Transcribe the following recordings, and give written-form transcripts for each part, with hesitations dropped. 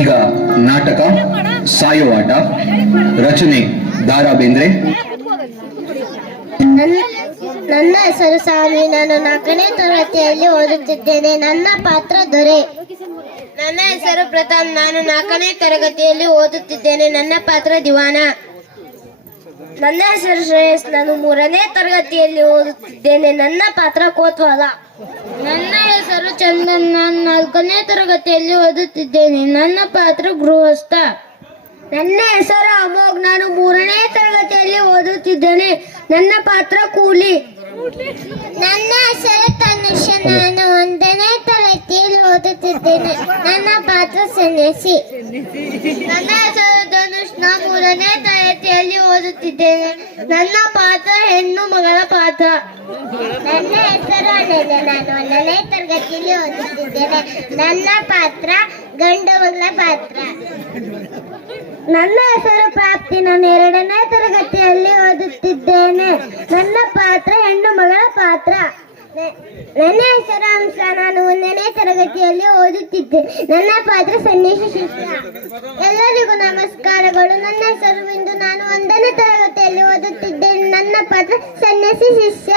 ಈಗ ನಾಟಕ ಸಾಯೋ ಆಟ. ರಚನೆ ದಾರಾ ಬೇಂದ್ರೆ. ನನ್ನ ಹೆಸರು ಸ್ವಾಮಿ. ನಾನು 4ನೇ ತರಗತಿಯಲ್ಲಿ ಓದುತ್ತಿದ್ದೇನೆ. ನನ್ನ ಪಾತ್ರ ದೊರೆ. ನನ್ನ ಹೆಸರು ಪ್ರತಾಪ್. ನಾನು 4ನೇ ತರಗತಿಯಲ್ಲಿ ಓದುತ್ತಿದ್ದೇನೆ. ನನ್ನ ಪಾತ್ರ ದಿವಾನ. ನನ್ನ ಹೆಸರು ಶ್ರೇಯಸ್. ನಾನು 3ನೇ ತರಗತಿಯಲ್ಲಿ ಓದುತ್ತಿದ್ದೇನೆ. ನನ್ನ ಪಾತ್ರ ಕೋತ್ವಾಲ. ನನ್ನ ಹೆಸರು ಚಂದನ್. ನಾನು 4ನೇ ತರಗತಿಯಲ್ಲಿ ಓದುತ್ತಿದ್ದೇನೆ. ನನ್ನ ಪಾತ್ರ ಗೃಹಸ್ಥ. ನನ್ನ ಹೆಸರು ಅಮೋಘ್. ನಾನು 3ನೇ ತರಗತಿಯಲ್ಲಿ ಓದುತ್ತಿದ್ದೇನೆ. ನನ್ನ ಪಾತ್ರ ಕೂಲಿ. ನನ್ನ ಹೆಸರು ತನುಷ. ನಾನು 1ನೇ ತರಗತಿಯಲ್ಲಿ ಓದುತ್ತಿದ್ದೇನೆ. ನನ್ನ ಪಾತ್ರ ಸನ್ಯಾಸಿ. ನನ್ನ ಹೆಸರು ಧನುಷ್. ನಾನು 3ನೇ ತರಗತಿಯಲ್ಲಿ ಓದುತ್ತಿದ್ದೇನೆ. ನನ್ನ ಪಾತ್ರ ಹೆಣ್ಣು ಮಗಳ ಪಾತ್ರ. ನನ್ನ ಹೆಸರು ಅನನ್ಯ. ನಾನು 1ನೇ ತರಗತಿಯಲ್ಲಿ ಓದುತ್ತಿದ್ದೇನೆ. ನನ್ನ ಪಾತ್ರ ಗಂಡು ಮಗಳ ಪಾತ್ರ. ನನ್ನ ಹೆಸರು ಪ್ರಾಪ್ತಿ. ನಾನು 2ನೇ ತರಗತಿಯಲ್ಲಿ ಓದುತ್ತಿದ್ದೇನೆ. ನನ್ನ ಪಾತ್ರ ಹೆಣ್ಣು ಮಗಳ ಪಾತ್ರ. ನನ್ನ ಹೆಸರು ಹಂಸ. ನಾನು 1ನೇ ತರಗತಿಯಲ್ಲಿ ಓದುತ್ತಿದ್ದೇನೆ. ನನ್ನ ಪಾತ್ರ ಸನ್ಯಾಸಿ ಶಿಷ್ಯ. ಎಲ್ಲರಿಗೂ ನಮಸ್ಕಾರಗಳು. ನನ್ನ ಹೆಸರು ಬಿಂದು. ನಾನು 1ನೇ ತರಗತಿಯಲ್ಲಿ ಓದುತ್ತಿದ್ದೇನೆ. ನನ್ನ ಪಾತ್ರ ಸನ್ಯಾಸಿ ಶಿಷ್ಯ.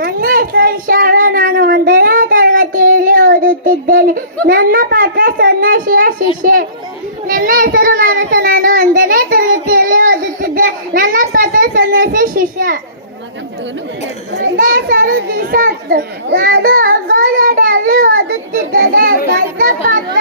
ನನ್ನ ಹೆಸರು ಶಾಲಾ. ನಾನು 1ನೇ ತರಗತಿಯಲ್ಲಿ ಓದುತ್ತಿದ್ದೇನೆ. ನನ್ನ ಪಾತ್ರ ಸನ್ಯಾಸಿಯ ಶಿಷ್ಯ. ನನ್ನ ಹೆಸರು ಮಾನಸ. ನಾನು 1ನೇ ತರಗತಿಯಲ್ಲಿ ಓದುತ್ತಿದ್ದೆ. ನನ್ನ ಪಾತ್ರ ಸನ್ಯಾಸಿ ಶಿಷ್ಯ. ನನ್ನ ಹೆಸರು ದಿಶಾಂತ್. ನಾನು ಗೋಲ್ವಾಡಿಯಲ್ಲಿ ಓದುತ್ತಿದ್ದೇನೆ. ನನ್ನ ಪಾತ್ರ ಪಾತ್ರ.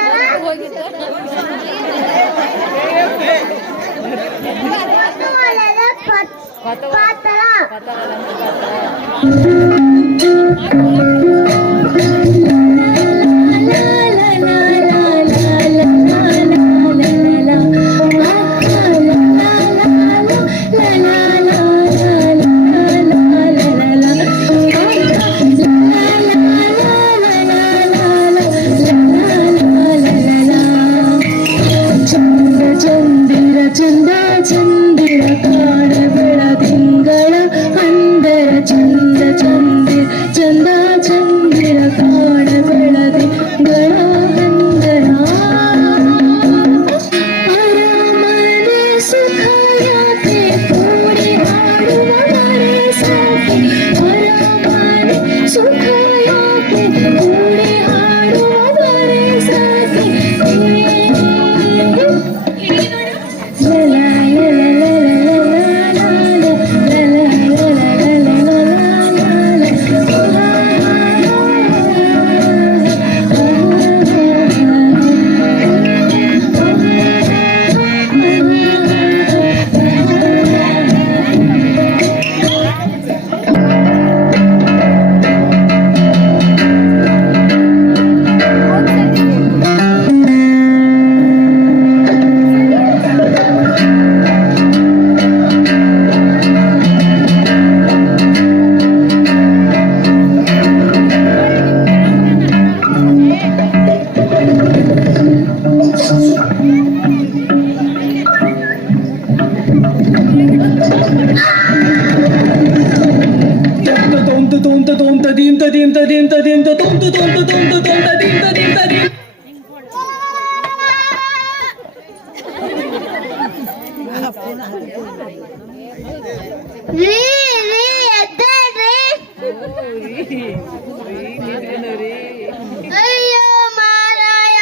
ಅಯ್ಯೋ ಮಾರಾಯ,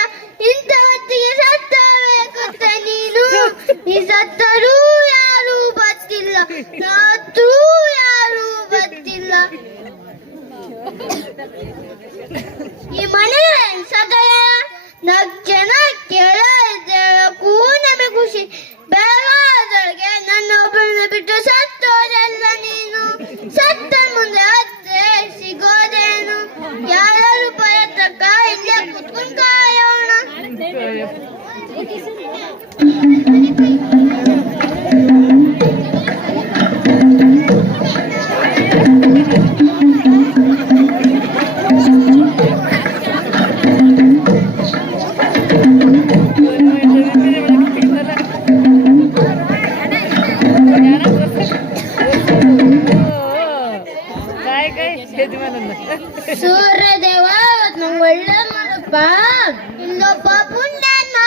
ಇಂಥ ಹೊತ್ತಿಗೆ ಸತ್ತಬೇಕಂತ ನೀನು. ನೀ ಸತ್ತರೂ ಯಾರೂ ಗೊತ್ತಿಲ್ಲ, ಸತ್ತರೂ ಯಾರೂ ಗೊತ್ತಿಲ್ಲ. ಈ ಮನೆ ಸದಯ 4 ಜನ ಕೇಳಕ್ಕೂ ನಮಗೆ ಖುಷಿ. ಬೆಳಗಾದೊಳಗೆ ನನ್ನ ಒಬ್ಬರನ್ನ ಬಿಟ್ಟು ಸತ್ತೋದೆಲ್ಲ ನೀನು. ಸತ್ತ ಮುಂದೆ ಹತ್ತೆ ಸಿಗೋದೇನು? ಯಾರು ಪ್ರಯತ್ನಕ್ಕ ಇಲ್ಲೇ ಕುತ್ಕೊಂಡು ಕಾಯೋಣ. ಸೂರ್ಯದೇವ ನಂಗೆ ಒಳ್ಳೆ ಮಾಡಪ್ಪ. ಇಲ್ಲೊಬ್ಬ ಪುಣ್ಯಾತ್ಮ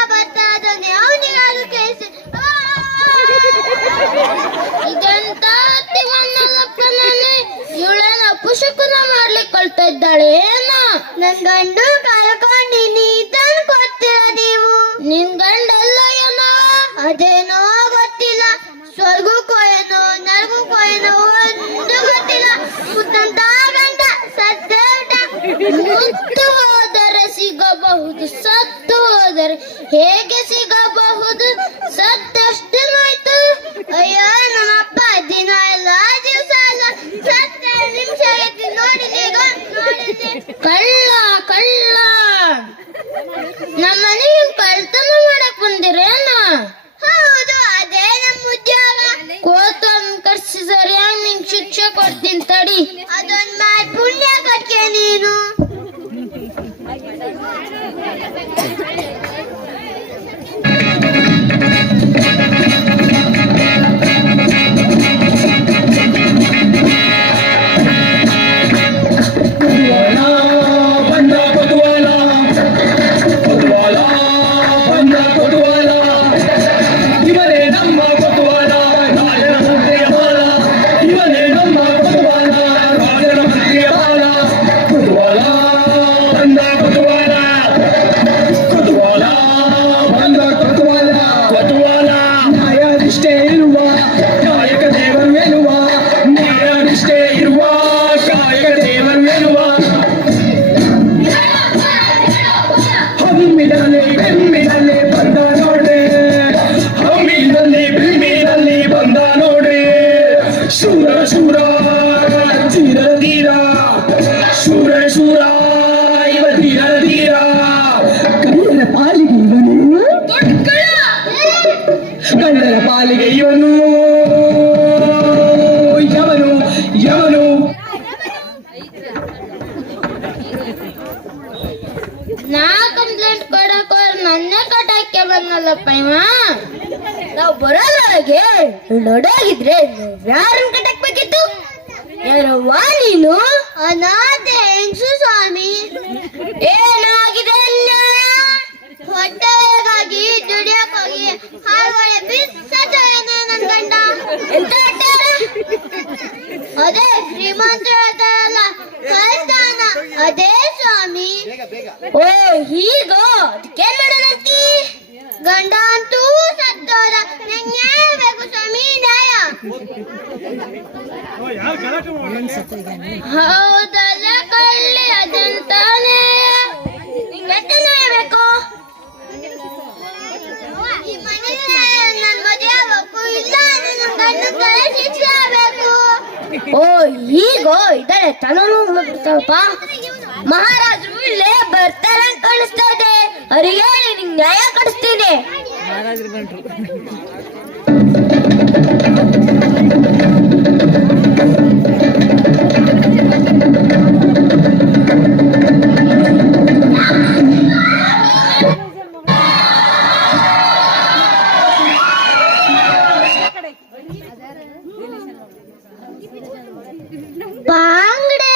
ನನ್ ಗಂಡು ಕಳ್ಕೊಂಡಿನಿ ತಂದು ಕೊಡ್ತೀರ ನೀವು? ನಿನ್ ಗಂಡಲ್ಲ ಏನೋ? ಅದೇನೋ ಗೊತ್ತಿಲ್ಲ. ಸ್ವರ್ಗಕ್ಕೋ ಏನೋ ನರಕಕ್ಕೋ ಏನೋ ಒಂದು ಗೊತ್ತಿಲ್ಲ. ಮುತ್ತಂತ ಗಂಡ ಸತ್ತೇ ಬಿಟ್ಟ. ಮುತ್ತು ಹೋದರೆ ಸಿಗಬಹುದು, ಸತ್ತು ಹೋದರೆ ಹೇಗೆ ಸಿಗಬಹುದು? ಸತ್ತಷ್ಟೇನಾಯ್ತು? ಅಯ್ಯೋ ನಮ್ಮಪ್ಪ ದಿನ ಎಲ್ಲ ದಿವಸ ಅಲ್ಲ, ಸತ್ತ ನಿಮಿಷ ಐತಿ ನೋಡಿದೆ ಕಳ್ಳ ಕಳ್ಳ. ನಮ್ಮನೆಗೆ ಕಳ್ತನ ಮಾಡಕ್ ಬಂದಿರೇನ? ಹೌದು, ಅದೇ ನಮ್ಮ ಉದ್ಯೋಗ. ಕೋತನ್ ಕರ್ಸಿ ಸರಿಯಾಗಿ ನಿಂಗೆ ಶಿಕ್ಷೆ ಕೊಡ್ತೀನಿ ತಡಿ. ಅದೊಂದ್ ಮಾಡಿ ಪುಣ್ಯ ಕಟ್ಕೆ ನೀನು. ಕಳ್ಳರ ಪಾಲಿಗೆ ಇವನು ಯವನು ಯವನು. ನಾ ಕಂಪ್ಲೇಂಟ್ ಕೊಡಕ್ ನನ್ನೇ ಕಟಾಕ್ಕೆ ಬಂದಲ್ಲಪ್ಪ ಇವ. ನಾವು ಬರೋದ್ರೊಳಗೆ ಲೊಡಾಗಿದ್ರೆ ಯಾರನ್ನ ಕಟ್ಟಕ್ಬೇಕಿತ್ತು? ಯಾರವ್ವ ನೀನು? ಅನಾಥೆ ಹೆಂಗ್ಸು ಸ್ವಾಮಿ. ಏನಾಗಿದೆ ಅನ್ಯಾಯ? ಹೊಟ್ಟೆಗಾಗಿ ದುಡಿಯಕ್ ಹೋಗಿ ಹಾಳುಗಡೆ ಬಿಸ್ಸತ್ತೇನೆ ನನ್ ಗಂಡ. ಎಂತ ಅದೇ ಶ್ರೀಮಂತರ ಅಲ್ಲ ಕಳ್ತಾನ. ಅದೇ ಸ್ವಾಮಿ. ಓ ಹೀಗೋ, ಅದಕ್ಕೇನ್ ಮಾಡೋಣಂತಿ? ಗಂಡ ಅಂತೂ ಸತ್ತೋದ, ನಂಗೆ ಬೇಕು ಸ್ವಾಮಿ ನ್ಯಾಯ. ಹೌದಲ್ಲ ಕಳ್ಳಿ, ಅದಂತಾನೆ ನಿಂಗೆ ನ್ಯಾಯ ಬೇಕು. ಈ ಮನೆಗೆ ನನ್ ಮದುವೆ ಆಗ್ಬೇಕು, ಇಲ್ಲ ನನ್ ಗಂಡ ಶಿಕ್ಷೆ ಆಗ್ಬೇಕು. ಓ ಹೀಗೋ, ಇದಳೆ ತಲೆನೋವು ಸ್ವಲ್ಪ. ಮಹಾರಾಜರು ಇಲ್ಲೇ ಬರ್ತಾರೆ ಅಂತ ಕಾಣಿಸ್ತಾ ಇದೆ. ಅವರಿಗೆ ನಿಂಗೆ ನ್ಯಾಯ ಕೊಡಿಸ್ತೀನಿ. ಬಾಂಗ್ಡೆ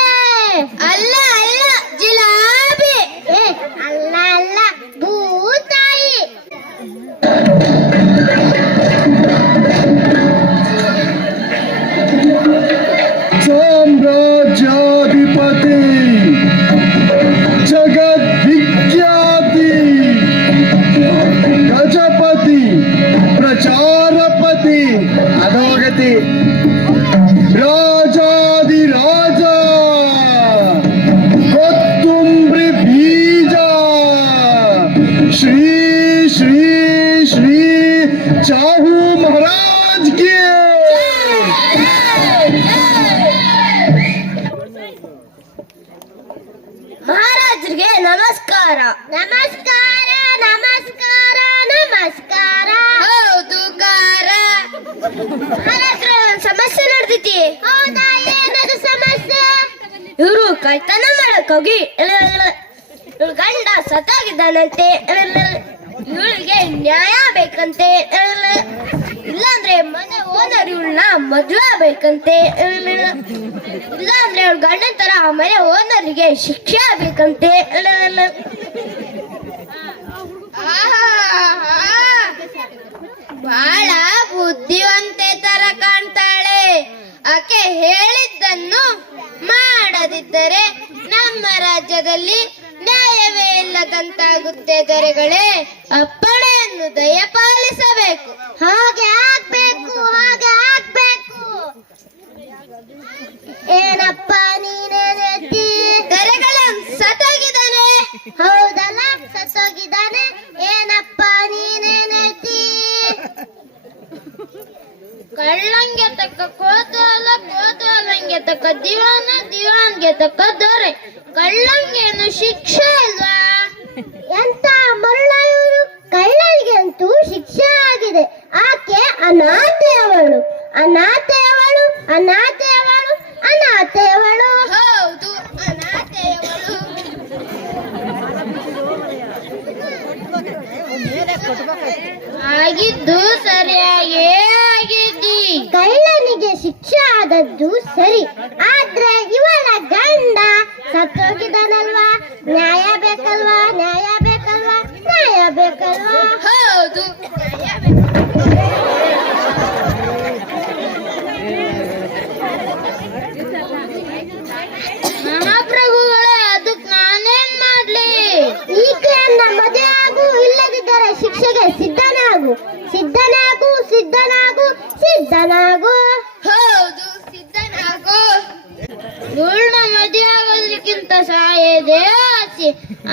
ಅಲ್ಲ ಅಲ್ಲ, ಜಿಲಾಬಿ. ಅಲ್ಲ ಅಲ್ಲ, ಭೂತಾಯಿ. ಸಾಮ್ರಾಜ್ಯಾಧಿಪತಿ, ಜಗದ್ವಿಖ್ಯಾತಿ, ಗಜಪತಿ, ಪ್ರಚಾರಪತಿ, ಅಧೋಗತಿ, ರಾಜಾದಿರಾಜ, ಕೊತ್ತುಂಬ್ರಿ ಬೀಜ, ಶ್ರೀ ಶ್ರೀ ಶ್ರೀ ಚಾಹು ಮಹಾರಾಜ್ ಗೆ. ಮಹಾರಾಜರಿಗೆ ನಮಸ್ಕಾರ. ನಮಸ್ಕಾರ ನಮಸ್ಕಾರ ನಮಸ್ಕಾರ. ಹೌದು ಕಾರ. ಮಹಾರಾಜರ ಸಮಸ್ಯೆ ನಡೆದೈತಿ. ಹೌದಾ, ಏನದು ಸಮಸ್ಯೆ? ಇವರು ಕಳ್ತನ ಮಾಡಕ್ ಹೋಗಿ ಇವ್ರ ಗಂಡ ಸತ್ತಾಗಿದ್ದಾನಂತೆ. ಇವಳಿಗೆ ನ್ಯಾಯ ಬೇಕಂತೆ. ಇಲ್ಲಾಂದ್ರೆ ಮನೆ ಓನರ್ ಇವಳನ್ನ ಮದುವೆ ಆಗ್ಬೇಕಂತೆ. ಇಲ್ಲಾಂದ್ರೆ ಅವ್ಳ ಗಂಡನ ತರ ಮನೆ ಓನರ್ಗೆ ಶಿಕ್ಷೆ ಆಗ್ಬೇಕಂತೆ. ಬಹಳ ಬುದ್ಧಿವಂತೆ ತರ ಕಾಣ್ತಾಳೆ. ಆಕೆ ಹೇಳಿದ್ದನ್ನು ಮಾಡದಿದ್ದರೆ ನಮ್ಮ ರಾಜ್ಯದಲ್ಲಿ ಆಗುತ್ತೆ ದೊರೆಗಳೇ. ಅಪ್ಪಣೆಯನ್ನು ದಯಪಾಲಿಸಬೇಕು. ಹಾಗೆ ಆಗ್ಬೇಕು, ಹಾಗೆ ಆಗ್ಬೇಕು. ಏನಪ್ಪ ನೀನೇನೆತ್ತಿ? ದೊರೆಗಳ ಸತ್ತೋಗಿದ್ದಾನೆ. ಹೌದಲ್ಲ, ಸತ್ತೋಗಿದ್ದಾನೆ. ಏನಪ್ಪ ನೀನೇನೆತ್ತಿ? ಕಳ್ಳಂಗೆ ತಕ್ಕ ಕೋತವಾಲ, ಕೋತವಾಲಂಗೆ ತಕ್ಕ ದಿವಾನ, ದಿವಾನ್ಗೆ ತಕ್ಕ ದೊರೆ. ಕಳ್ಳಂಗೇನು ಶಿಕ್ಷೆ ಇಲ್ವಾ? ಎಂತ ಮರುಳ ಇವರು! ಕಳ್ಳನಿಗಂತೂ ಶಿಕ್ಷೆ ಆಗಿದೆ. ಆಕೆ ಅನಾಥೆಯವಳು, ಅನಾಥೆಯವಳು, ಅನಾಥೆಯವಳು, ಅನಾಥೆಯವಳು. ಹೌದು, ಅನಾಥೆಯವಳು. ಆಗಿದ್ದು ಸರಿಯಾಗೇ ಆಗಿದ್ದಿ. ಕಳ್ಳನಿಗೆ ಶಿಕ್ಷೆ ಆದದ್ದು ಸರಿ, ಆದ್ರೆ ಇವಳ ಗಂಡ ಸತ್ತೋಗಿದ್ದಾನಲ್ವಾ? ನ್ಯಾಯ ಬೇಕಲ್ವಾ? ನ್ಯಾಯ ಬೇಕಲ್ವಾ? ನ್ಯಾಯ ಬೇಕಲ್ವಾ? ಹೌದು, ನ್ಯಾಯ ಮಹಾಪ್ರಭುಗಳೇ, ಅದಕ್ಕೆ ನಾನೇನ್ ಮಾಡ್ಲಿ? ಈಕೆಯನ್ನ ಮದುವೆ ಆಗು, ಇಲ್ಲದಿದ್ದರೆ ಶಿಕ್ಷೆಗೆ ಸಿದ್ಧನಾಗು. ಸಿದ್ಧನಾಗು, ಸಿದ್ಧನಾಗು, ಸಿದ್ಧನಾಗು. ಹೌದು, ಸಿದ್ಧನಾಗು. ಇವಳನ್ನ ಮದುವೆ ಆಗೋದಕ್ಕಿಂತ ಸಾಯದೆ ಆಸೆ.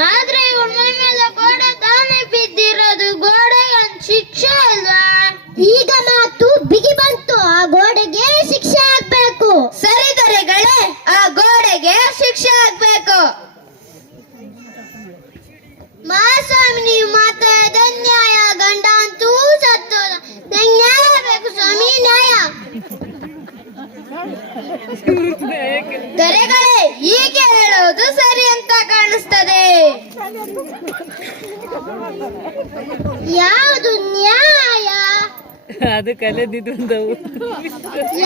ಆದ್ರೆ ಇವಳ ಮೇಲೆ ಗೋಡೆ ತಾನೇ ಬಿದ್ದಿರೋದು. ಗೋಡೆಗೆ ಶಿಕ್ಷೆ ಅಲ್ವಾ? ಈಗ ಮಾತು ಬಿಗಿ ಬಂತು. ಆ ಗೋಡೆಗೆ ಶಿಕ್ಷೆ ಆಗ್ಬೇಕು. ಸರಿ ದೊರೆಗಳೇ, ಆ ಗೋಡೆಗೆ ಶಿಕ್ಷೆ ಆಗ್ಬೇಕು. ಮಹಾಸ್ವಾಮಿ, ನೀವು ಮಾತಾಡಿದ ನ್ಯಾಯ. ಗಂಡ ಅಂತೂ ಸತ್ತೋದ. ನಂಗೆ ನ್ಯಾಯ ಬೇಕು ಸ್ವಾಮಿ, ನ್ಯಾಯ. ದೊರೆಗಳೇ, ಹೀಗೆ ಹೇಳೋದು ಸರಿ ಅಂತ ಕಾಣಿಸ್ತದೆ. ಯಾವುದು ನ್ಯಾಯ? ಅದು ಕಲೆದಿದ್ದವು.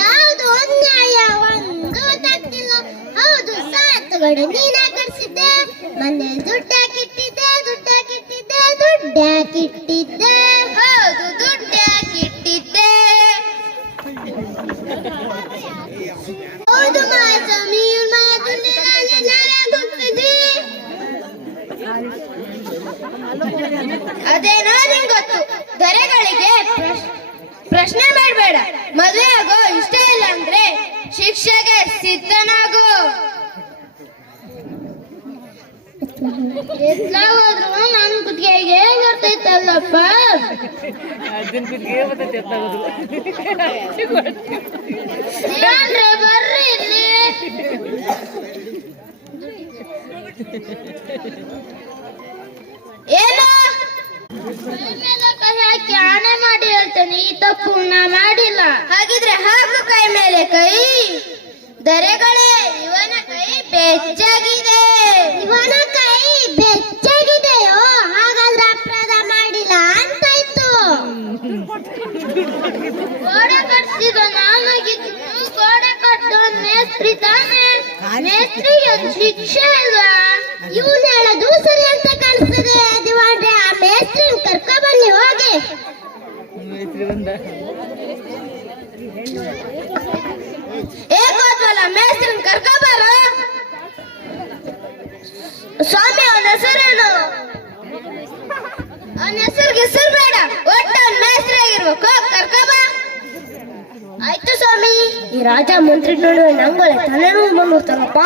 ಯಾವುದು ಅನ್ಯಾಯ? ಒಂದು ತಕ್ಕಿಲ್ಲ. ಹೌದು, ಸಾತುಗಳು ನೀನೇ ಕಟ್ಸಿದ್ದೆ. ಮನೆ ದುಡ್ಡಾಕಿಟ್ಟಿದ್ದೆ, ದುಡ್ಡಾಕಿಟ್ಟಿದ್ದೆ, ದುಡ್ಡಾಕಿಟ್ಟಿದ್ದೆ. ಹೌದು, ದುಡ್ಡಾಕಿಟ್ಟಿದ್ದೆ. ಹೌದು ಮಹಾಸ್ವಾಮಿ, ಅದೇನೋ ನಿಂಗೆ ಗೊತ್ತು. ದೊರೆಗಳಿಗೆ ಪ್ರಶ್ನೆ ಮಾಡಬೇಡ. ಮದುವೆ ಆಗೋ ಇಷ್ಟ ಇಲ್ಲ ಅಂದ್ರೆ ಶಿಕ್ಷೆಗೆ ಸಿದ್ಧನಾಗು. ಎತ್ಲ ಹೋದ್ರು ನನ್ನ ಕುತ್ತಿಗೆಗೆ ಬರ್ತೈತಲ್ಲಪ್ಪ. ಅರ್ಜುನ್ ಕುತ್ತಿಗೆ ಬರ್ತೈತೆ ಎತ್ತಾಗೋದು. ಬರ್ರಿ ಇಲ್ಲಿ. ಏನೋ ಕೈ ಹಾಕಿ ಆಣೆ ಮಾಡಿ ಹೇಳ್ತೇನೆ, ಈ ತಪ್ಪು ನಾ ಮಾಡಿಲ್ಲ. ಹಾಗಿದ್ರೆ ಹಾಕು ಕೈ ಮೇಲೆ ಕೈ. ದೊರೆಗಳೇ, ಇವನ ಕೈ ಬೆಚ್ಚಾಗಿದೆ. ಇವನ ಕೈ ಬೆಚ್ಚಾಗಿದೆಯೋ? ಹಾಗಾದ್ರೆ ಅಪರಾಧ ಮಾಡಿಲ್ಲ ಅಂತಾಯ್ತು. ಗೋಡೆ ಕಟ್ಸಿದ ನಾನಾಗಿದ್ದು, ಗೋಡೆ ಕಟ್ಟೋ ಮೇಸ್ತ್ರಿ ತಾನೆ. ಮೇಸ್ತ್ರಿಗೆ ಶಿಕ್ಷೆ ಅಲ್ವಾ? ಇವನು ಹೇಳೋದು ಸರಿ ಅಂತ ಕಾಣಿಸ್ತದೆ. ದಿವಾಡ್ರೆ, ಆ ಮೇಸ್ತ್ರಿನ ಕರ್ಕೊ ಬನ್ನಿ ಹೋಗಿ. ಏಕೋದ್ವಲ್ಲ, ಮೇಸ್ತ್ರಿನ ಕರ್ಕೊ ಬಾರ. ಸ್ವಾಮಿ, ಅವನ ಹೆಸರೇನು? ಅವನ ಹೆಸರಿಗೆ ಹೆಸರು ಬೇಡ, ಒಟ್ಟು ಮೇಸ್ತ್ರಿ ಆಗಿರ್ಬೇಕು. ಕರ್ಕೊ ಬಾ. ಆಯ್ತು ಸ್ವಾಮಿ. ಈ ರಾಜ ಮಂತ್ರಿ ನೋಡುವ ನಂಗೊಳೆ ತಲೆನೋವು ಬಂದ್ಬಿಡ್ತಾರಪ್ಪ.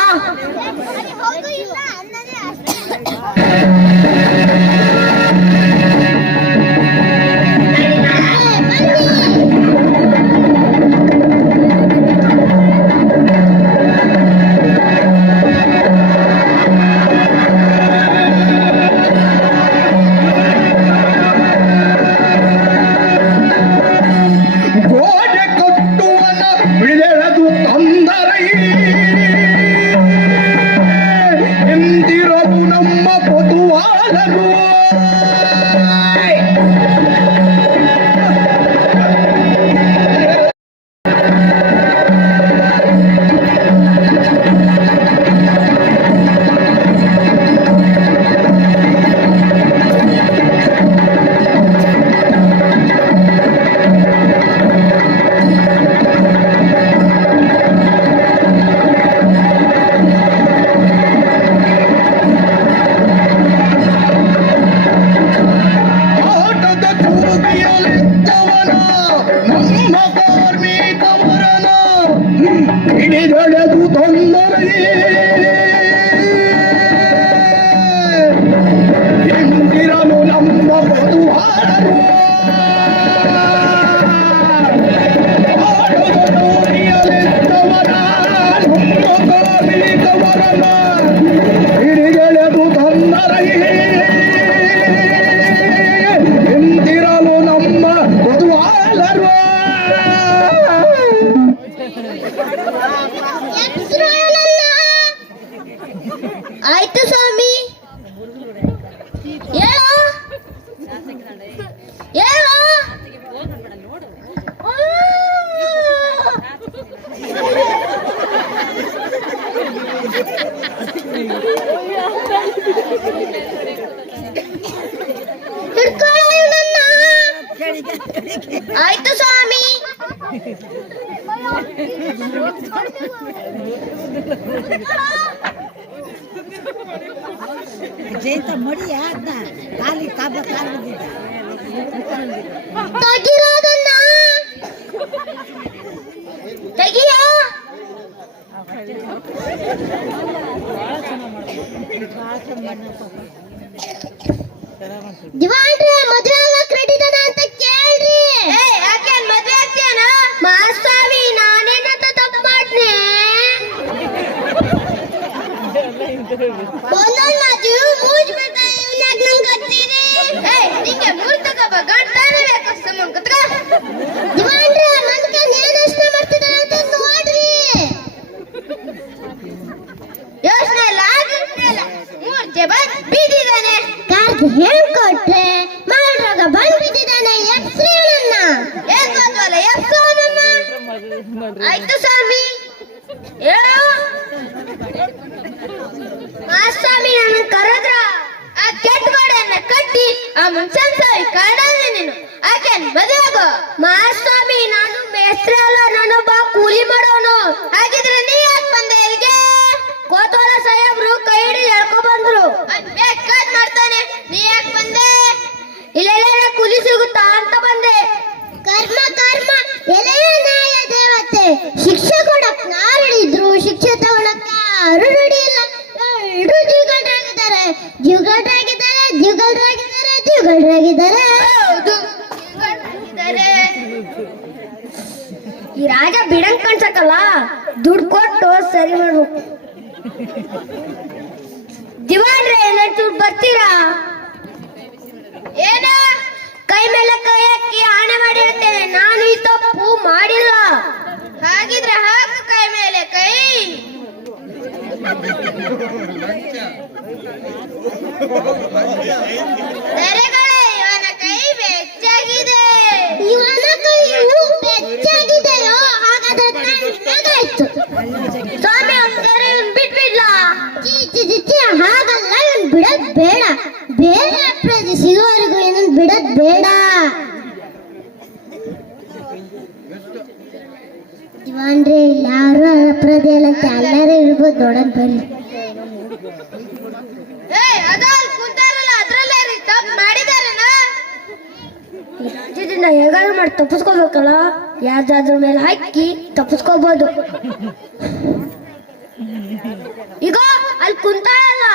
ಗೋಡೆ ಕಟ್ಟುವನ ಬಿಳೆಳದು ತೊಂದರೆ ಎಂದಿರಲು ನಮ್ಮ ಪೊದುವಾಲರು. ಆಯ್ತು ಸ್ವಾಮಿ. ಜಯಂತ ಮಡಿಯ ಅದನ್ನ ಖಾಲಿ ಕಾಲ ಬಿದ್ದಿದ್ದ ತೆಗಿರೋದನ್ನ ತೆಗಿಯ. ದಿವಾನ್ರೆ ಮದುವೆ ಆಗಕ್ ರೆಡಿ ಇದಾನ ಅಂತ ಕೇಳ್ರಿ. ಯಾಕೆ ಮದುವೆ ಆಗ್ತೀಯನ? ಮಾಸ್ವಾಮಿ ನಾನೇನಂತ ತಪ್ಪು ಮಾಡ್ನೆ? ಒಂದೊಂದು ಜೀವ ಮೂಜ್ ಬಿಡ್ತಾ ಇವ್ನ್ಯಾಕ್ ನಂಗ್ ಕತ್ತೀರಿ? ನಿಂಗೆ ಮೂರ್ ತಗಬ ಗಂಟಾನೆ ಬೇಕು ಸುಮ್ಮನ್ ಕುತ್ಕ. ದಿವಾನ್ರೆ ಮನ್ಕಂಡ್ ಏನ್ ಯೋಚ್ನೆ ಮಾಡ್ತಿದಾನೆ ಅಂತ ನೋಡ್ರಿ. ಯೋಚ್ನೆ ಇಲ್ಲ ಮೂರ್ಛೆ ಬಂದ್ ಬಿದ್ದಿದ್ದಾನೆ. ಕಾರ್ಗೆ ಹೇಳ್ಕೊಟ್ರೆ ಮಾಡ್ರಾಗ ಬಂದ್ ಬಿದ್ದಿದ್ದಾನೆ. ಎಪ್ಸ್ರಿ ನನ್ನ. ಏನ್ ಗೊತ್ತಲ್ಲ ಎಪ್ಸೋ ನನ್ನ. ಆಯ್ತು ಸ್ವಾಮಿ ಹೇಳು. ಮಾಸ್ವಾಮಿ ನನ್ನ ಕರೆದ್ರ ಆ ಕೆಟ್ಟ ಗೋಡೆಯನ್ನ ಕಟ್ಟಿ ಆ ಮುನ್ಸನ್ ಸಾವಿ ಕಾಡಲ್ಲಿ ನೀನು ಆಕೆ ಮದುವೆ ಆಗೋ. ಮಾಸ್ವಾಮಿ ನಾನು ಮೇಸ್ತ್ರಿ ಅಲ್ಲ, ನಾನೊಬ್ಬ ಕೂಲಿ ಮಾಡೋನು. ಹಾಗಿದ್ರೆ ನೀ ಯಾಕೆ ಬಂದೆ ಇಲ್ಲಿಗೆ? ಕೋತವಾಲ ಸಾಹೇಬ್ರು ಕೈ ಹಿಡಿದು ಎಳ್ಕೊ ಬಂದ್ರು. ಬೇಕಾದ್ ಮಾಡ್ತಾನೆ, ನೀ ಯಾಕೆ ಬಂದೆ? ಇಲ್ಲೆಲ್ಲ ಕೂಲಿ ಸಿಗುತ್ತಾ ಅಂತ ಬಂದೆ. ಕರ್ಮ ಕರ್ಮ ಎಲೆಯ ನ್ಯಾಯ ದೇವತೆ. ಶಿಕ್ಷೆ ಕೊಡಕ್ ನಾರಡಿದ್ರು ಶಿಕ್ಷೆ ತಗೊಳಕ್ಕ ಅರುಡಿ ಇಲ್ಲ. ಎಲ್ರು ಜೀವಗಳ್ರಾಗಿದ್ದಾರೆ, ಜೀವಗಳ್ರಾಗಿದ್ದಾರೆ, ಜೀವಗಳ್ರಾಗಿದ್ದಾರೆ, ಜೀವಗಳ್ರಾಗಿದ್ದಾರೆ. ಈ ರಾಜ ಬಿಡಂಗ್ ಕಾಣ್ಸಕ್ಕಲ್ಲ, ದುಡ್ಡು ಕೊಟ್ಟು ಸರಿ ಮಾಡ್ಬೇಕು. ದಿವಾನ್ರೆ ದುಡ್ಡು ಬರ್ತೀರಾ? ಏನ ಕೈ ಮೇಲೆ ಕೈ ಹಾಕಿ ಆಣೆ ಮಾಡಿರುತ್ತೇನೆ, ನಾನು ಈ ತಪ್ಪು ಮಾಡಿಲ್ಲ. ಹಾಗಿದ್ರೆ ಹಾಕು ಕೈ ಮೇಲೆ ಕೈ. ದರೆಗಳೇ ಇವನ ಕೈ ಬೆಚ್ಚಾಗಿದೆ. ಇವನ ಕೈಯು ಬೆಚ್ಚಾಗಿದೆಯೋ? ಹಾಗಾದ್ರೆ ನನಗಾಯ್ತು. ಸ್ವಾಮಿ ಒಂದರೆ ಬಿಟ್ಬಿಡ್ಲಾ? ಚೀಚಿ ಹಾಗಲ್ಲ, ಇವನ್ ಬಿಡೋದ್ ಬೇಡ. ಬೇರೆ ಅಪರಾಧಿ ಸಿಗುವವರೆಗೂ ಏನನ್ ಬಿಡೋದ್ ಬೇಡ. ದಿವಾನ್ರೆ ಯಾರು ಅಪರಾಧಿ ಅಲ್ಲ ಅಂತ ಎಲ್ಲರೂ ಇರ್ಬೋದು, ನೋಡೋದ್ ಬರ್ರಿ. ರಾಜ್ಯದಿಂದ ಹೇಗಾದ್ರೂ ಮಾಡಿ ತಪ್ಪಿಸ್ಕೋಬೇಕಲ್ಲ, ಯಾರ್ದಾದ್ರ ಮೇಲೆ ಹಾಕಿ ತಪ್ಪಿಸ್ಕೋಬಹುದು. ಈಗ ಅಲ್ಲಿ ಕುಂತಾಳಲ್ಲ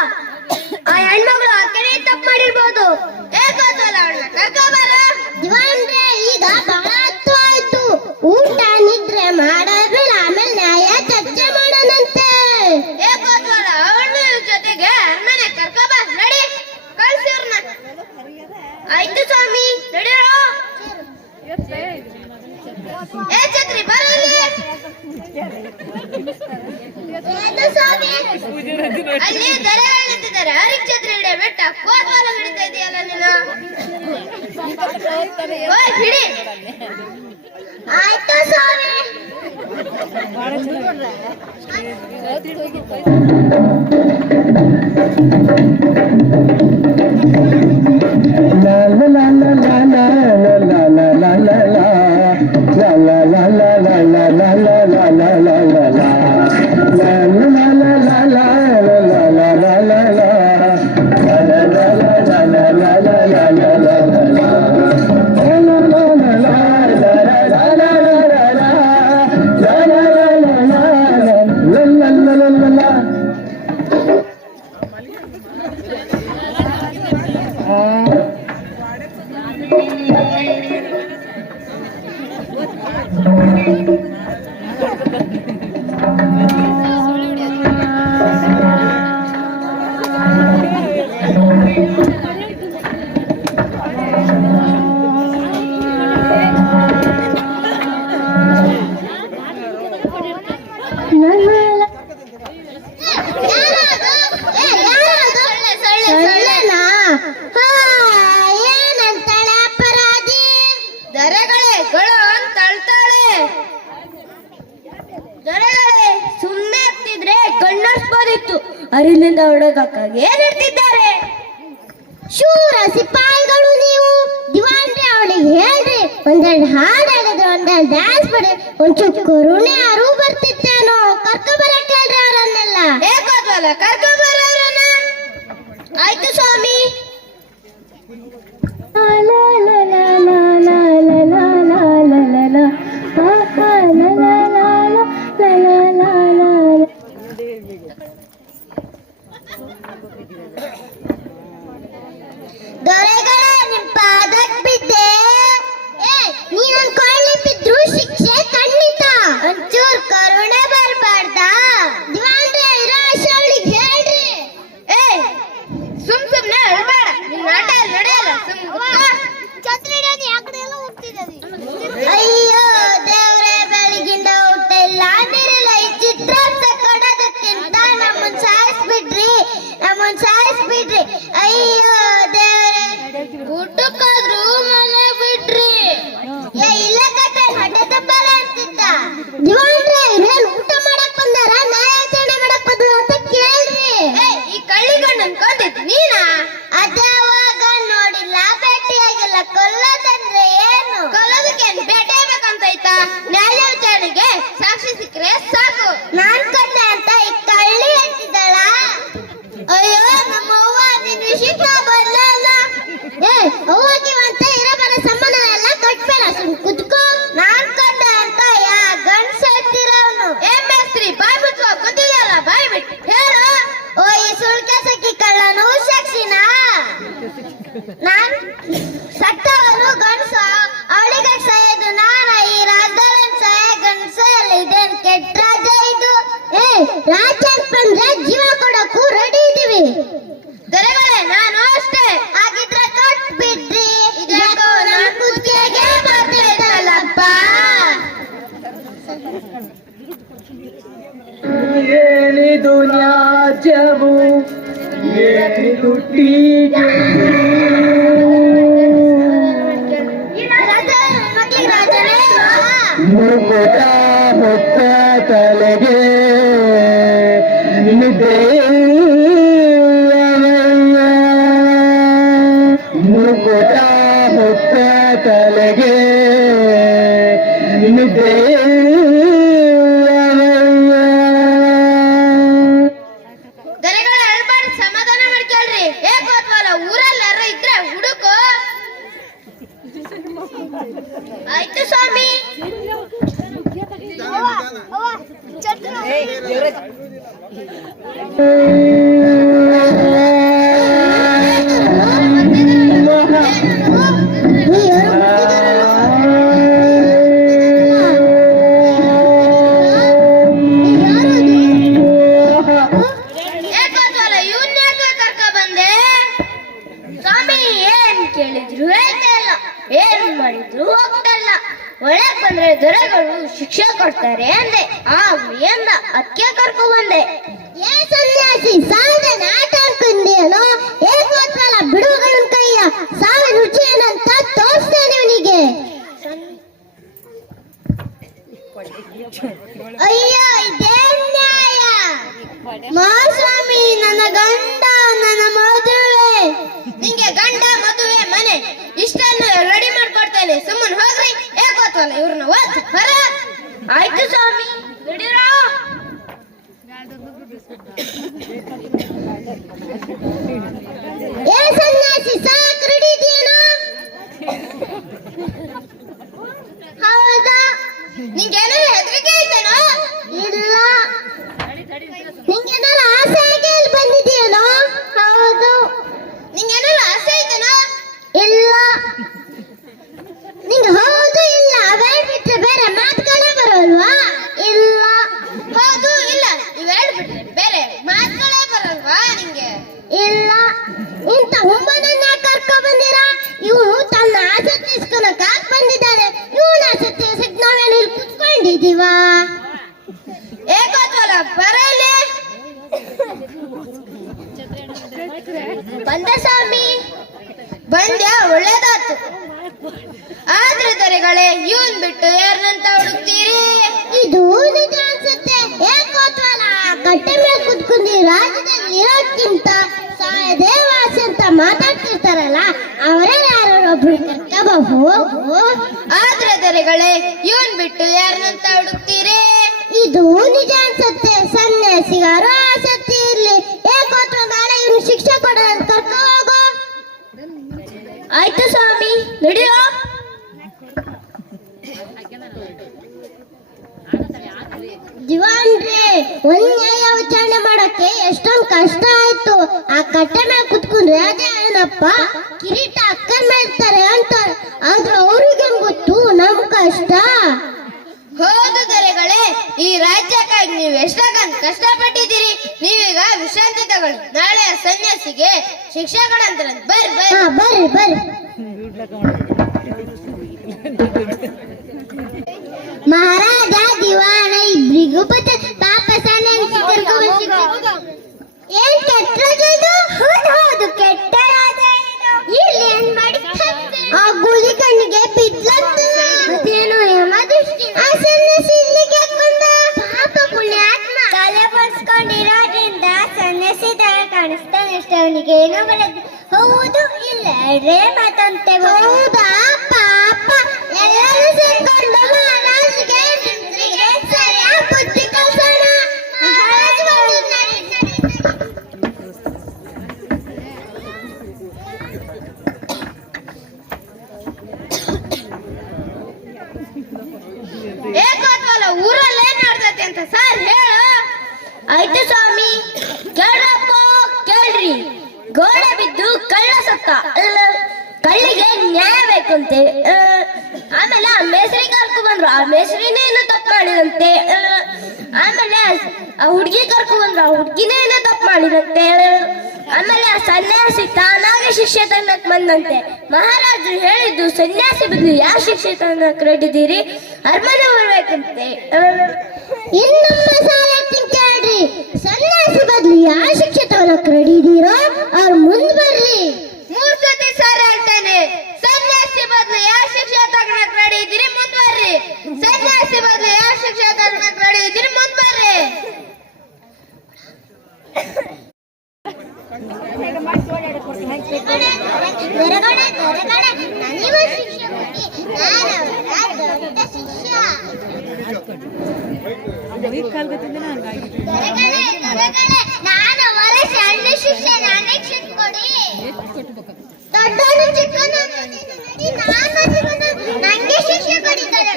ಆ ಹೆಣ್ಮಗಳು, ಆಕೆನೇ ತಪ್ಪು ಮಾಡಿರ್ಬೋದು. ದಿವಾನ್ರೆ ಈಗ ಬಹಳ ಹೊತ್ತು ಆಯ್ತು, ಊಟ ನಿದ್ರೆ ಮಾಡಾದ್ಮೇಲೆ ಆಮೇಲೆ ನ್ಯಾಯ ಚರ್ಚೆ ಮಾಡೋಣಂತೆ. ಅವಳ ಜೊತೆಗೆ ಅಮ್ಮನೆ ಕರ್ಕೊಬ ನಡಿ, ಕಳ್ಸಿರ್ನ. ಆಯ್ತು ಸ್ವಾಮಿ ನಡಿರೋ. ಏ ಛತ್ರಿ ಬರಲಿ. ಅಲ್ಲಿ ದರೆಗಳು ನಿಂತಿದ್ದಾರೆ, ಹರಿಕ್ ಛತ್ರಿ ಹಿಡಿಯ ಬೆಟ್ಟ ಕೋತ್ವಾಲ ಹಿಡಿತಾ ಇದೆಯಲ್ಲ ನೀನು. ಹಿಡಿ. ಆಯ್ತು ಸ್ವಾಮಿ. ಅರಿಲಿಂದ ಹೊಡೆದಕ್ಕಾಗಿ ಏನಿಡ್ತಿದ್ದಾರೆ? ಶೂರ ಸಿಪಾಯಿಗಳು ನೀವು. ದಿವಾನ್ರೆ ಅವಳಿಗೆ ಹೇಳ್ರಿ ಒಂದೆರಡು ಹಾಡು ಹೇಳಿದ್ರೆ ಒಂದೆರಡು ಡ್ಯಾನ್ಸ್ ಮಾಡಿ ಒಂಚೂರು ಕರುಣೆ ಯಾರು ಬರ್ತಿತ್ತೇನೋ ಕರ್ಕೊಂಬರಕ್ ಹೇಳ್ರಿ ಅವರನ್ನೆಲ್ಲ ಹೇಗೋದ್ವಲ್ಲ ಕರ್ಕೊಂಬರವ್ರನ್ನ ಆಯ್ತು ಸ್ವಾಮಿ ದೊರೆಗಳೇ ನಿಮ್ ಪಾದಕ್ ಬಿದ್ದೆ ನೀನ್ ಅನ್ಕೊಳ್ಳಿ ಬಿದ್ರು ಶಿಕ್ಷೆ ಖಂಡಿತ ಒಂಚೂರ್ ಕರುಣೆ ಬರ್ಬಾರ್ದಾ ದಿವಾನ್ರೆ ಇರೋ ಅವಳಿಗೆ ಹೇಳ್ರಿ ಸುಮ್ನೆ ಅಳ್ಬೇಡ ನಿನ್ ನಾಟ ನಡೆಯಲ್ಲ ಅಯ್ಯೋ ದೇವ್ರೆ ಬೆಳಗಿಂದ ಊಟ ಇಲ್ಲ ನೀರಿಲ್ಲ ಈ ಚಿತ್ರಾರ್ಥ ಕೊಡೋದಕ್ಕಿಂತ ನಮ್ಮನ್ ಸಾಯಿಸ್ಬಿಡ್ರಿ ಅಯ್ಯೋ ದೇವ್ರೆ ಊಟಕ್ಕಾದ್ರೂ ಮನೆ ಬಿಡ್ರಿ ಇಲ್ಲ ಕಟ್ಟ ಹೊಟ್ಟೆ ತಪ್ಪಲ್ಲ ಅಂತಿದ್ದ ದಿವಾನ್ರೆ ಇವ್ರೇನ್ ಊಟ ಮಾಡಕ್ ಬಂದಾರ ನ್ಯಾಯಾಚರಣೆ ಮಾಡಕ್ ಬಂದಾರ ಅಂತ ಕೇಳ್ರಿ ಈ ಕಳ್ಳಿಗಣ್ಣ ಅನ್ಕೊಂಡಿದ್ ನೀನಾ ಅದ್ಯಾವಾಗ ನೋಡಿಲ್ಲ ಭೇಟಿಯಾಗಿಲ್ಲ ಕೊಲ್ಲೋದಂದ್ರೆ ಏನು ಕೊಲ್ಲೋದಕ್ಕೇನ್ ಭೇಟಿ ಬೇಕಂತ ಐತಾ ನ್ಯಾಯಾಚರಣೆಗೆ ಸಾಕ್ಷಿ ಸಿಕ್ಕರೆ ಸಾಕು ನಾನ್ ಕೊಂದೆ ಅಂತ ಈ ಕಳ್ಳಿ ಅಂತಿದ್ದಾಳ ಅಯ್ಯೋ ನಮ್ಮ ಅವ್ವ ನಿನ್ ವಿಷಯಕ್ಕೆ ಬರಲ್ಲ ಅವ್ವಾಗಿವಂತ ಇರೋ ಬರೋ ಸಂಬಂಧ ಎಲ್ಲ ಕಟ್ಬೇಡ ಸುಮ್ ಕುತ್ಕೋ ನಾನ್ ಕೊಂದೆ ಅಂತ ಯಾ ಗಂಡ್ಸ ಹೇಳ್ತಿರೋನು ಮೇಸ್ತ್ರಿ ಬಾಯ್ ಬಿಟ್ಟು ಕುಂತಿದ್ಯಲ್ಲ ಬಾಯ್ ಬಿಟ್ಟು ಹೇಳು ಓ ಈ ಸುಳ್ಕೆಸಕ್ಕಿ ಕಳ್ಳನು ಸಾಕ್ಷಿನಾ ನಾನ್ ಸತ್ತವನು ಗಂಡ್ಸ ಅವಳಿಗೆ ಸಾಯೋದು ನಾನ ಈ ರಾಜ್ಯದಲ್ಲಿ ಸಾಯ ಗಂಡ್ಸ ಎಲ್ಲ ಇದೇನ್ ಕೆಟ್ಟ ರಾಜ ಇದು ರಾಜ್ಯ ಅಂತಂದ್ರೆ ಜೀವ ಕೊಡಕ್ಕೂ ರೆಡಿ ಇದೀವಿ ದೊರೆಗಳೇ ನಾನು ಅಷ್ಟೇ ಹಾಗಿದ್ರೆ ಕೊಟ್ ಬಿಡ್ರಿ ಇದ್ಯಾಕೋ ನನ್ ಕುತ್ತಿಗೆಗೆ ಬರ್ತಿರಲ್ಲಪ್ಪ ಏನಿದು ನ್ಯಾಜ್ಯವು ಏನಿದು ಟೀಕೆ ಮಕ್ಳಿಗೆ ರಾಜನೇ ಮುಕುಟ ಹೊತ್ತ ತಲೆಗೆ ನಿದ್ದೆ ಮುಕುಟ ಹೊತ್ತ ತಲೆಗೆ ನಿದ್ದೆ ದೊರೆಗಳ ಹೇಳ್ಬಾರ್ದು ಸಮಾಧಾನ ಮಾಡ್ಕೊಳ್ರಿ ಹೇಗ್ ಗೊತ್ತವಲ್ಲ ಊರಲ್ಲಿ ಯಾರ ಇದ್ರೆ ಹುಡುಕು ಆಯ್ತು ಸ್ವಾಮಿ ಕೇಳಿದ್ರು ಹೇಳ್ತಾ ಇಲ್ಲ ಏನ್ ಮಾಡಿದ್ರು ಹೋಗ್ತಾ ಇಲ್ಲ ಒಳಗ್ ಬಂದ್ರೆ ದೊರೆಗಳು ಶಿಕ್ಷೆ ಕೊಡ್ತಾರೆ ಅಂದೆ ಆ ಎಂದ ಅದಕ್ಕೆ ಕರ್ಕೊ ಬಂದೆ ಏ ಸನ್ಯಾಸಿ ಸಾವಿನ ಆಟ ಅನ್ಕೊಂಡಿಯನೋ ಏಕೋತ್ವಲ್ಲ ಬಿಡುವುಗಳ ಕೈಯ ಸಾವಿನ ರುಚಿ ಏನಂತ ತೋರಿಸ್ತೇನೆ ಅವನಿಗೆ ಅಯ್ಯೋ ಇದೇನ್ ನ್ಯಾಯ ಮಹಾಸ್ವಾಮಿ ನನ್ನ ಗಂಡ ನನ್ನ ಮದುವೆ ನಿಂಗೆ ಗಂಡ ಮದುವೆ ಮನೆ ಇಷ್ಟನ್ನು ರೆಡಿ ಮಾಡ್ಕೊಡ್ತೇನೆ ಸುಮ್ಮನೆ ಹೋಗ್ರಿ ಹೇಗೋತ್ವಲ್ಲ ಇವ್ರನ್ನ ಓದ್ ಹೊರ ಆಯ್ತು ಸ್ವಾಮಿ ಬಿಡಿರೋ ಏ ಸನ್ಯಾಸಿ ಸಾಕ್ ರೆಡಿ ಇದೆಯೇನೋ ಹೌದಾ ನಿಂಗೇನಾದ್ರು ಹೆದರಿಕೆ ಐತೇನೋ ಇಲ್ಲ ನಿಂಗೇನಾದ್ರು ಆಸೆ ಆಗಿ ಇಲ್ಲಿ ಬಂದಿದೆಯೇನೋ ಹೌದು ನಿಂಗೇನಾದ್ರು ಆಸೆ ಐತೇನೋ ಇಲ್ಲ ನಿಂಗೆ ಹೌದು ಇಲ್ಲ ಅವೆರಡು ಬಿಟ್ರೆ ಬೇರೆ ಮಾತುಗಳೇ ಬರೋಲ್ವಾ ಇಲ್ಲ ಹೌದು ಇಲ್ಲ ಇವೆರಡು ಬಿಟ್ರೆ ಬೇರೆ ಮಾತುಗಳೇ ಬರೋಲ್ವಾ ನಿಂಗೆ ಇಲ್ಲ ಇಂತ ಹುಮ್ಮನನ್ನ ಕರ್ಕೊ ಬಂದಿರಾ ಇವನು ತನ್ನ ಆಸೆ ತೀರ್ಸ್ಕೊಳಕ್ ಬಂದಿದ್ದಾನೆ ಇವನ ಆಸೆ ತೀರ್ಸಕ್ ನಾವೇನು ಇಲ್ಲಿ ಕುತ್ಕೊಂಡಿದೀವಾ ಏಕೋತ್ವಲ್ಲ ಬರಲಿ ಬಂದ ಸ್ವಾಮಿ ಬಂದ್ಯಾ ಒಳ್ಳೇದಾತು ಆದ್ರೆ ದೊರೆಗಳೇ ಇವನ್ ಬಿಟ್ಟು ಯಾರನ್ನಂತ ಹುಡುಕ್ತೀರಿ ಇದು ನಿಜ ಅನ್ಸುತ್ತೆ ಏಕೋತ್ವಲ್ಲ ಕಟ್ಟೆ ಮೇಲೆ ಕುತ್ಕೊಂಡಿ ರಾಜ್ಯದಲ್ಲಿ ಇರೋಕ್ಕಿಂತ ಸಾಯದೇ ವಾಸಿ ಅಂತ ಮಾತಾಡ್ತಿರ್ತಾರಲ್ಲ ಅವರೇ ಯಾರು ಒಬ್ರು ಕರ್ಕೋಬಹುದು ಆದ್ರೆ ದೊರೆಗಳೇ, ಇವನ್ ಬಿಟ್ಟು ಯಾರನ್ನಂತ ಹುಡುಕ್ತೀರಿ? ಇದು ನಿಜ ಅನ್ಸತ್ತೆ. ಸನ್ಯಾಸಿಗಾರು ಆಸಕ್ತಿ ಇರ್ಲಿ, ಏಕೋತ್ರ ನಾಳೆ ಇವ್ರು ಶಿಕ್ಷೆ ಕೊಡೋದು ಕರ್ಕೊ ಹೋಗೋ. ಆಯ್ತು ಸ್ವಾಮಿ, ನಡೆಯೋ. ದಿವಾನ್ರೆ, ಒಂದ್ ನ್ಯಾಯ ವಿಚಾರಣೆ ಮಾಡಕ್ಕೆ ಎಷ್ಟೊಂದ್ ಕಷ್ಟ ಆಯ್ತು. ಆ ಕಟ್ಟೆ ಮೇಲೆ ಕುತ್ಕೊಂಡ್ರೆ ಅದೇ ಏನಪ್ಪ ಕಿರೀಟ ಅಕ್ಕನ್ ಮೇಲ್ತಾರೆ ಅಂತ. ಆದ್ರೆ ಅವ್ರಿಗೆ ಗೊತ್ತು ನಮ್ ಕಷ್ಟ. ಹೌದು ದೊರೆಗಳೇ, ಈ ರಾಜ್ಯಕ್ಕಾಗಿ ನೀವು ಎಷ್ಟೊಂದು ಕಷ್ಟಪಟ್ಟಿದ್ದೀರಿ. ನೀವೀಗ ವಿಶ್ರಾಂತಿ ತಗೊಳ್ಳಿ. ನಾಳೆ ಆ ಸನ್ಯಾಸಿಗೆ ಶಿಕ್ಷೆ ಕೊಡಂತ ಬರ್ರಿ ಬರ್ರಿ. ಮಹಾರಾಜ ದಿವಾನ ಇಬ್ರಿಗೂ ಪಾಪ ಸನ್ಯಾಸಿ ಏನ್ ಕೆಟ್ಟದು? ಹೌದು ಕೆಟ್ಟ. ಇಲ್ಲಿ ಏನ್ ಮಾಡಿ ಆ ಗುಳಿ ಕಣ್ಣಿಗೆ ಬಿದ್ಲಂತ. ಅದೇನೋ ಯಮದೃಷ್ಟಿ. ಆ ಸನ್ಯಾಸಿ ಇಲ್ಲಿಗೆ ಬಂದ. ಪಾಪ ಪುಣ್ಯಾತ್ಮ. ತಲೆ ಬರ್ಸ್ಕೊಂಡಿರೋದ್ರಿಂದ ಸನ್ಯಾಸಿ ತರ ಕಾಣಿಸ್ತಾನೆ ಅಷ್ಟೇ. ಅವನಿಗೆ ಏನೋ ಬರೋದು. ಹೌದು, ಇಲ್ಲ ಮಾತಂತೆ. ಹೌದಾ ಪಾಪ. ಎಲ್ಲರೂ ಸೇರ್ಕೊಂಡು ಮಹಾರಾಜ್ಗೆ ಸರಿಯಾಗಿ ಬುದ್ಧಿ ಕಲ್ಸೋಣ. ಮಹಾರಾಜ್ ಏಕೋತ್ವಲ್ಲ ಊರಲ್ಲಿ ಏನ್ ನಡ್ದೈತೆ ಅಂತ ಸರ್ ಹೇಳು. ಆಯ್ತು ಸ್ವಾಮಿ, ಕೇಳ್ರಪ್ಪ ಕೇಳ್ರಿ. ಗೋಡೆ ಬಿದ್ದು ಕಳ್ಳ ಸತ್ತ. ಕಳ್ಳಿಗೆ ನ್ಯಾಯ ಬೇಕಂತೆ. ಆಮೇಲೆ ಆ ಮೇಸ್ರಿ ಕರ್ಕೊ ಬಂದ್ರು. ಆ ಮೇಸ್ರಿನೇ ಏನು ತಪ್ಪು ಮಾಡಿದಂತೆ. ಆಮೇಲೆ ಆ ಹುಡ್ಗಿ ಕರ್ಕೊ ಬಂದ್ರು. ಆ ಹುಡ್ಗಿನೇ ಏನು ತಪ್ಪು ಮಾಡಿದಂತೆ. ಆಮೇಲೆ ಆ ಸನ್ಯಾಸಿ ತಾನಾಗೆ ಶಿಕ್ಷೆ ತನ್ನಕ್ ಬಂದಂತೆ. ಮಹಾರಾಜರು ಹೇಳಿದ್ದು ಸನ್ಯಾಸಿ ಬದಲು ಯಾವ ಶಿಕ್ಷೆ ತನ್ನಕ್ ರೆಡಿದ್ದೀರಿ? ಅರಮನೆ ಬರ್ಬೇಕಂತೆ. ಇನ್ನೊಮ್ಮೆ ಸಾಲ ಕೇಳ್ರಿ. ಸನ್ಯಾಸಿ ಬದಲು ಯಾವ ಶಿಕ್ಷೆ ತಗೊಳಕ್ ರೆಡಿದ್ದೀರೋ ಅವ್ರು ಮುಂದ್ ಬರ್ರಿ. 3 ಸತಿ ಸಾರ ಹೇಳ್ತೇನೆ. ಸನ್ಯಾಸಿ ಬದಲು ಯಾವ ಶಿಕ್ಷೆ ತಗೊಳಕ್ ರೆಡಿ ಇದ್ದೀರಿ? ಮುಂದ್ ಬರ್ರಿ. ಸನ್ಯಾಸಿ ಬದಲು ಯಾವ ಶಿಕ್ಷೆ ತಗೊಳಕ್ ರೆಡಿ ಇದ್ದೀರಿ? ಮುಂದ್ ಬರ್ರಿ. ನಾನು ಅವರ ಸಣ್ಣ ಶಿಕ್ಷೆ ನನಗೆ ಶಿಕ್ಷೆ ಕೊಡಿ. ದೊಡ್ಡವರು ಚಿಕ್ಕನು ನಂಗೆ ಶಿಕ್ಷೆ ಕೊಡಿದ್ದಾರೆ.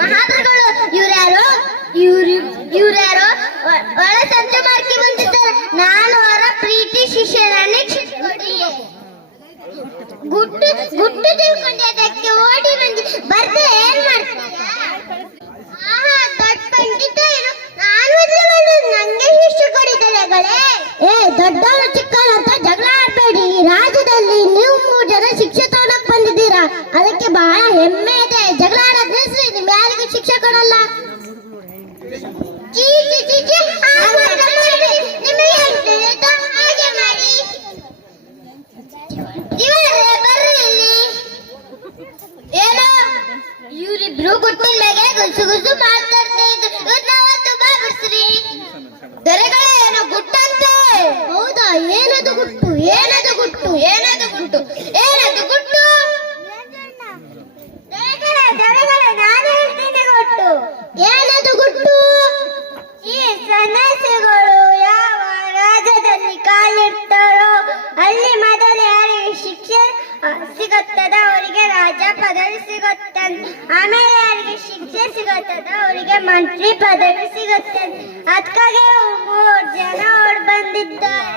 ಮಹಾಪ್ರಭುಗಳು ಇವ್ರ್ಯಾರೋ ಒಳ ಸಂಚು ಮಾರ್ಕಿ ಬಂದಿದ್ದಾರೆ. ನಾನು ಅವರ ಪ್ರೀತಿ ಶಿಷ್ಯ, ನನಗೆ ಶಿಕ್ಷೆ ಕೊಡಿ. ಗುಟ್ಟು ತಿಳ್ಕೊಂಡೆ ಅದಕ್ಕೆ ಓಡಿ ಬಂದಿ. ಬರ್ದೆ ಏನ್ ಮಾಡ್ತೀಯ? ದೊಡ್ಡ ಪಂಡಿತ ಏನು? ನಾನು ನಂಗೆ ಶಿಷ್ಯ ಕೊಡಿದಲೆಗಳೇ. ದೊಡ್ಡವರು ಚಿಕ್ಕವರು ಅಂತ ಜಗಳ ಆಡ್ಬೇಡಿ. ಈ ರಾಜ್ಯದಲ್ಲಿ ನೀವು 3 ಜನ ಶಿಕ್ಷೆ ತಗೊಳಕ್ ಬಂದಿದ್ದೀರಾ, ಅದಕ್ಕೆ ಬಹಳ ಹೆಮ್ಮೆ ಇದೆ. ಜಗಳ ಆಡೋದ್ ನಿಲ್ಸ್ರಿ, ನಿಮ್ ಯಾರಿಗೂ ಶಿಕ್ಷೆ ಕೊಡಲ್ಲ. ಹಾಗೆ ಮಾಡಿ. ಬರ್ರಿ ಇಲ್ಲಿ. ಏನೋ ಇವರಿಬ್ರು ಗುಟ್ಟಿನ ಮೇಲೆ ಗುಸು ಮಾತಾಡ್ತಾ ಇದ್ರು. ತುಂಬಾ ಬಿಡ್ಸ್ರಿ. ದೊರೆಗಳೇ, ಏನೋ ಗುಟ್ಟಂತೆ. ಹೌದಾ? ಏನದು ಗುಟ್ಟು? ಏನದು ಗುಟ್ಟು? ಏನದು ಗುಟ್ಟು? ಏನದು ಗುಟ್ಟು? ದೊರೆಗಳೇ, ನಾನು ಹೇಳ್ತೀನಿ ಗುಟ್ಟು. ಏನದು ಗುಟ್ಟು? ಈ ಸನ್ಯಾಸಿಗಳು ಯಾವ ರಾಜ್ಯದಲ್ಲಿ ಕಾಲಿಡ್ತಾರೋ ಅಲ್ಲಿ ಮೊದಲು ಯಾರಿಗೆ ಶಿಕ್ಷೆ ಸಿಗುತ್ತದ ಅವರಿಗೆ ರಾಜ ಪದವಿ ಸಿಗುತ್ತಂತೆ. ಆಮೇಲೆ ಯಾರಿಗೆ ಶಿಕ್ಷೆ ಸಿಗುತ್ತದ ಅವರಿಗೆ ಮಂತ್ರಿ ಪದವಿ ಸಿಗುತ್ತಂತೆ. ಅದಕ್ಕಾಗಿ 3 ಜನ ಓಡ್ ಬಂದಿದ್ದಾರೆ.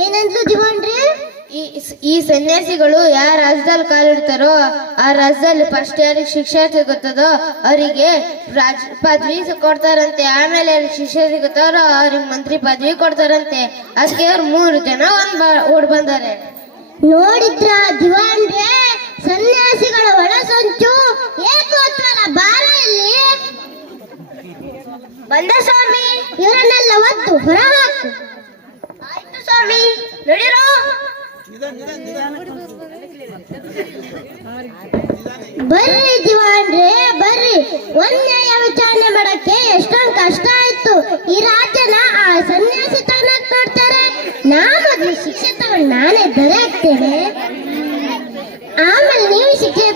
ಏನಂದ್ಲು ದಿವಾನ್ರಿ? ಈ ಸನ್ಯಾಸಿಗಳು ಯಾವ ರಾಜ್ಯದಲ್ಲಿ ಕಾಲಿಡ್ತಾರೋ ಆ ರಾಜ್ಯದಲ್ಲಿ ಫಸ್ಟ್ ಯಾರಿಗೆ ಶಿಕ್ಷೆ ಸಿಗುತ್ತದೋ ಅವರಿಗೆ ರಾಜ ಪದವಿ ಕೊಡ್ತಾರಂತೆ. ಆಮೇಲೆ ಯಾರಿಗೆ ಶಿಕ್ಷೆ ಸಿಗುತ್ತಾರೋ ಅವ್ರಿಗೆ ಮಂತ್ರಿ ಪದವಿ ಕೊಡ್ತಾರಂತೆ. ಅದಕ್ಕೆ ಅವ್ರು 3 ಜನ ಓಡ್ ಬಂದಾರೆ. ನೋಡಿದ್ರ ದಿವಾನ್ರೆ, ಸನ್ಯಾಸಿಗಳ ಒಳ ಸಂಚು ಏಕೋತ್ವರ ಬಾರ ಇಲ್ಲಿ ಬಂದ ಸ್ವಾಮಿ. ಇವರನ್ನೆಲ್ಲ ಒತ್ತು ಹೊರ ಹಾಕು. ಆಯ್ತು ಸ್ವಾಮಿ, ನಡೀರೋ. ಬರ್ರಿ ದಿವಾನ್ರೆ ಬರ್ರಿ. ಒಂದ್ ನ್ಯಾಯ ವಿಚಾರಣೆ ಮಾಡಕ್ಕೆ ಎಷ್ಟೊಂದು ಕಷ್ಟ ಆಯ್ತು. ಈ ರಾಜ್ಯನ ಆ ಸನ್ಯಾಸಿ ತನಕ ನೋಡ್ತಾರೆ. ನಾವು ಮೊದಲು ಶಿಕ್ಷೆ ತಗೊಂಡು ನಾನೇ ದೊರೆ ಆಗ್ತೇನೆ, ಆಮೇಲೆ ನೀವು ಶಿಕ್ಷೆ